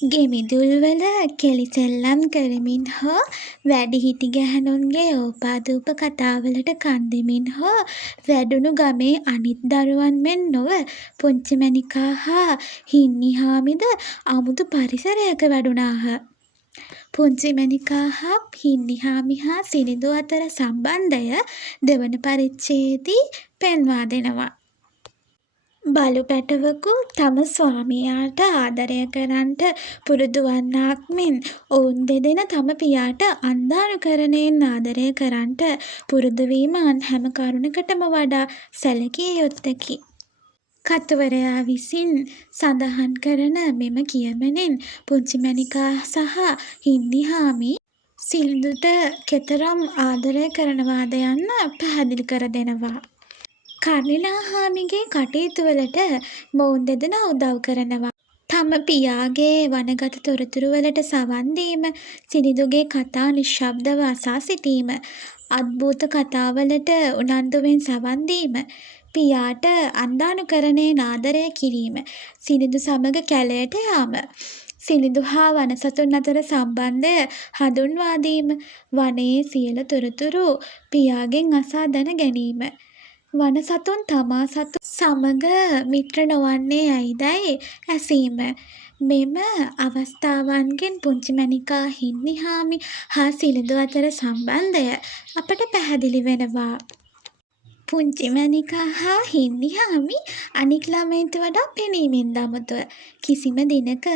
ගෙමිදුල්වල කෙළි සෙල්ලම් කරමින් හෝ වැඩිහිටි ගැහැණුන්ගේ ඕපාදූප කතාවලට කන් දෙමින් හෝ වැඩුණු ගමේ අනිත් දරුවන් මෙන් නොව පුංචි මැණිකා හා හින්නිහාමිද අමුතු පරිසරයක වැඩුණාහ. පුංචි මැණිකා හා හින්නිහාමි හා සිනිඳු අතර සම්බන්ධය දෙවන පරිච්ඡේදයේ පෙන්වා දෙනවා. බලු පැටවකු තම ස්වාමියාට ආදරය කරන්නට පුරුදු වන්නාක් මෙන් ඔවුන් දෙදෙන තම පියාට අන්ධානුකරණයෙන් ආදරය කරන්නට පුරුදු වීම අන් හැම කරුණකටම වඩා සැලකිය යුත්තකි. කතුවරයා විසින් සඳහන් කරන මෙම කියමනෙන් පුංචි මැණිකා සහ හින්නිහාමි සිනිඳුට කෙතරම් ආදරය කරනවාද යන්න පැහැදිලි කර දෙනවා. කර්ණිනාහාමිගේ කටයුතුවලට මොවුන් දෙදෙනා උදව් කරනවා. තම පියාගේ වනගත තොරතුරුවලට සවන් දීම, සිනිඳුගේ කතා නිශ්ශබ්දව අසා සිටීම, අද්භූත කතාවලට උනන්දුවෙන් සවන් දීම, පියාට අන්ධානුකරණයෙන් ආදරය කිරීම, සිනිඳු සමග කැළයට යාම, සිනිඳු හා වනසතුන් අතර සම්බන්ධය හඳුන්වා දීම, වනයේ සියලු තොරතුරු පියාගෙන් අසා දැන ගැනීම, වනසතුන් තමා සතු සමග මිත්‍ර නොවන්නේ ඇයිදැයි ඇසීම මෙම අවස්ථාවන්ගෙන් පුංචි මැණිකා හින්නිහාමි හා සිනිඳු අතර සම්බන්ධය අපට පැහැදිලි වෙනවා. පුංචි මැණිකා හා හින්නිහාමි අනික් ළමයින්ට වඩා පෙනීමෙන් අමුතුව. කිසිම දිනක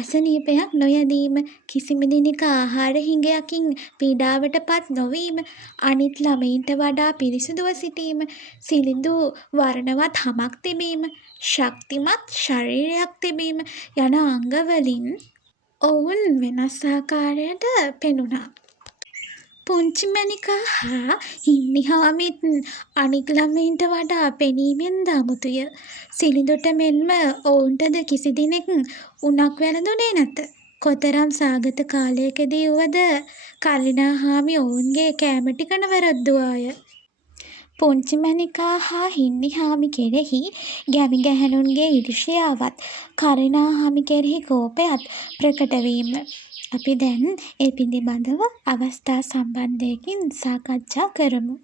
අසනීපයක් නොයැදීම, කිසිම දිනක ආහාර හිඟයකින් පීඩාවට පත් නොවීම, අනිත් ළමයින්ට වඩා පිරිසිදුව සිටීම, සිනිඳු වර්ණවත් හමක් තිබීම, ශක්තිමත් ශරීරයක් තිබීම යන අංගවලින් ඔවුන් වෙනස් ආකාරයට පෙනුණා. පුංචි මැණිකා හා හින්නිහාමිත් අනික් ළමයින්ට වඩා පෙනීමෙන්ද අමුතුය. සිනිඳුට මෙන්ම ඔවුන්ටද කිසි දිනෙක උණක් වැළඳුණේ නැත. කොතරම් සාගත කාලයකදී වුවද කර්ණිනාහාමි ඔවුන්ගේ කෑම ටික නොවැරද්දුවාය. පුංචි මැණිකා හා හින්නිහාමි කෙරෙහි ගැමි ගැහැණුන්ගේ ඊර්ෂ්‍යාවත් කර්ණිනාහාමි කෙරෙහි කෝපයත් ප්‍රකට වීම. අපි දැන් ඒ පිළිබඳව අවස්ථා සම්බන්ධයකින් සාකච්ඡා කරමු.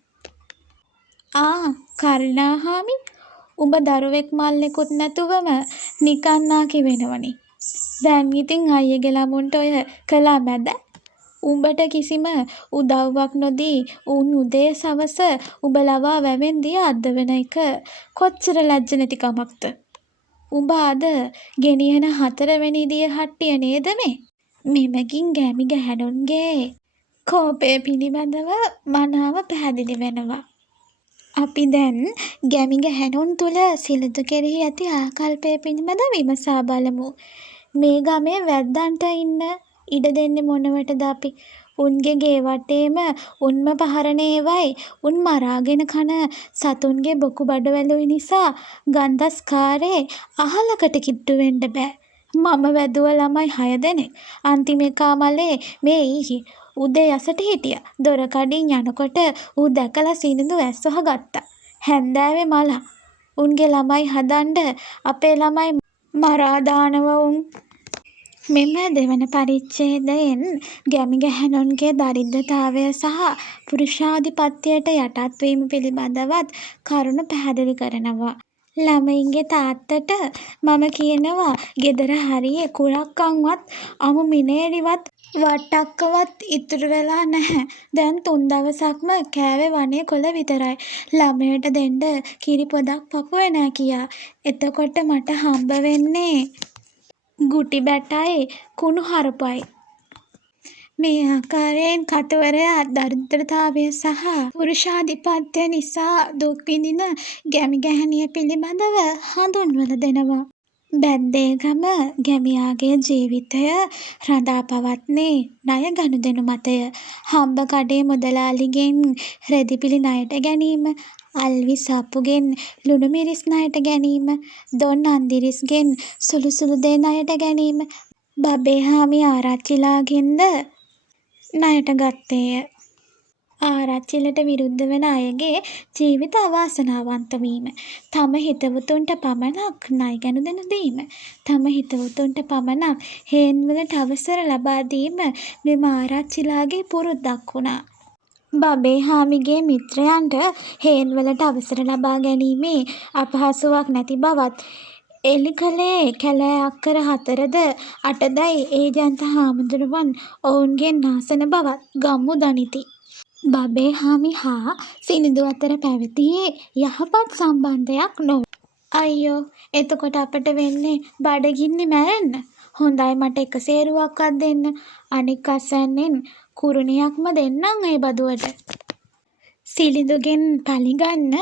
කර්ණිනාහාමි, උඹ දරුවෙක් මල්ලෙකුත් නැතුවම නිකන් නාකි වෙනවනේ. දැන් ඉතින් අයියගේ ළමුන්ට ඔය කළා මැද. උඹට කිසිම උදව්වක් නොදී උන් උදේ සවස උඹ ලවා වැවෙන් දිය අද්දවන එක කොච්චර ලැජ්ජ නැති කමක්ද. උඹ අද ගෙනියන 4 වෙනි දිය හට්ටිය නේද මේ? මෙමගින් ගැමි ගැහැණුන්ගේ කෝපය පිළිබඳව මනාව පැහැදිලි වෙනවා. අපි දැන් ගැමි ගැහැණුන් තුළ සිනිඳු කෙරෙහි ඇති ආකල්පය පිළිබඳව විමසා බලමු. මේ ගමේ වැද්දන්ට ඉන්න ඉඩ දෙන්නේ මොනවටද අපි? උන්ගේ ගේ වටේම උන්ම පහරන ඒවයි උන් මරාගෙන කන සතුන්ගේ බොකු බඩවැලුයි නිසා ගන්ධස්කාරේ අහලකට කිට්ටු වෙන්න බෑ. මම වැදුව ළමයි 6 දෙනෙක්. අන්තිම එකා මලේ මේ ඊයේ උදේ යසට හිටියා. දොර කඩින් යනකොට ඌ දැකලා සිනිඳු ඇස් වහගත්තා. හැන්දෑවේ මලා. උන්ගේ ළමයි හදන්න අපේ ළමයි මරා දානවා උන්. මෙම දෙවන පරිච්ඡේදයෙන් ගැමි ගැහැණුන්ගේ දරිද්‍රතාවය සහ පුරුෂාධිපත්‍යයට යටත් වීම පිළිබඳවත් කරුණු පැහැදිලි කරනවා. ළමයින්ගේ තාත්තට මම කියනවා ගෙදර හරියේ කුරක්කන්වත් අමු මිනේරිවත් වට්ටක්කවත් ඉතුරු වෙලා නැහැ. දැන් 3 දවසක්ම කෑවේ වනේ කොළ විතරයි. ළමයට දෙන්න කිරි පොදක් පපුවේ නෑ කියා. එතකොට මට හම්බ වෙන්නේ ගුටි බැටයි කුණු හරුපයි. මේ ආකාරයෙන් කතුවරයා දරිද්‍රතාවය සහ පුරුෂාධිපත්‍ය නිසා දුක් විඳින ගැමි ගැහැණිය පිළිබඳව හඳුන්වලා දෙනවා. බැද්දේගම ගැමියාගේ ජීවිතය රඳා පවත්නේ ණය ගනුදෙනු මතය. හම්බ කඩේ මුදලාලිගෙන් රෙදිපිලි ණයට ගැනීම, අල්වි සප්පුගෙන් ලුණු මිරිස් ණයට ගැනීම, දොන් අන්දිරිස්ගෙන් සුළු සුළු දේ ණයට ගැනීම, බබේහාමි ආරච්චිලාගෙන්ද ණයට ගත්තේය. ආරච්චිලට විරුද්ධ වන අයගේ ජීවිත අවාසනාවන්ත වීම. තම හිතවතුන්ට පමණක් ණය ගනුදෙනු දීම. තම හිතවතුන්ට පමණක් හේන්වලට අවසර ලබා දීම මෙම ආරච්චිලාගේ පුරුද්දක් වුණා. බබේහාමිගේ මිත්‍රයන්ට හේන්වලට අවසර ලබා ගැනීමේ අපහසුවක් නැති බවත් එලි කළේ කැලෑ අක්කර 4ද 8දැයි ඒජන්ත හාමුදුරුවන් ඔවුන්ගෙන් අසන බවත් ගම්මු දනිති. බබේහාමි හා සිනිඳු අතර පැවතියේ යහපත් සම්බන්ධයක් නොවේ. අයියෝ එතකොට අපට වෙන්නේ බඩගින්නේ මැරෙන්න. හොඳයි මට එක සේරුවක්වත් දෙන්න. අනික් අස්සෙන්නෙන් කුරුණියක්ම දෙන්නම් ඒ බදුවට. සිලිඳුගෙන් පළිගන්න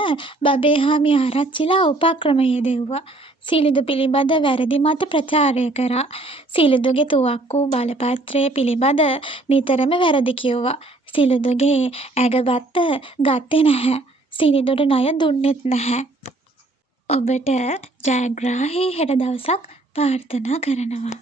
බබේහාමි ආරච්චිලා උපක්‍රම යෙදෙව්වා. සිලිඳු පිළිබඳ වැරදි මත ප්‍රචාරය කරා. සිලිඳුගේ තුවක්කු බලපත්‍රය පිළිබඳ නිතරම වැරදි කිව්වා. සිලිඳුගේ ඇගබත්ත ගත්තේ නැහැ. සිලිඳුට ණය දුන්නෙත් නැහැ. ඔබට ජයග්‍රාහී හෙට දවසක් ප්‍රාර්ථනා කරනවා.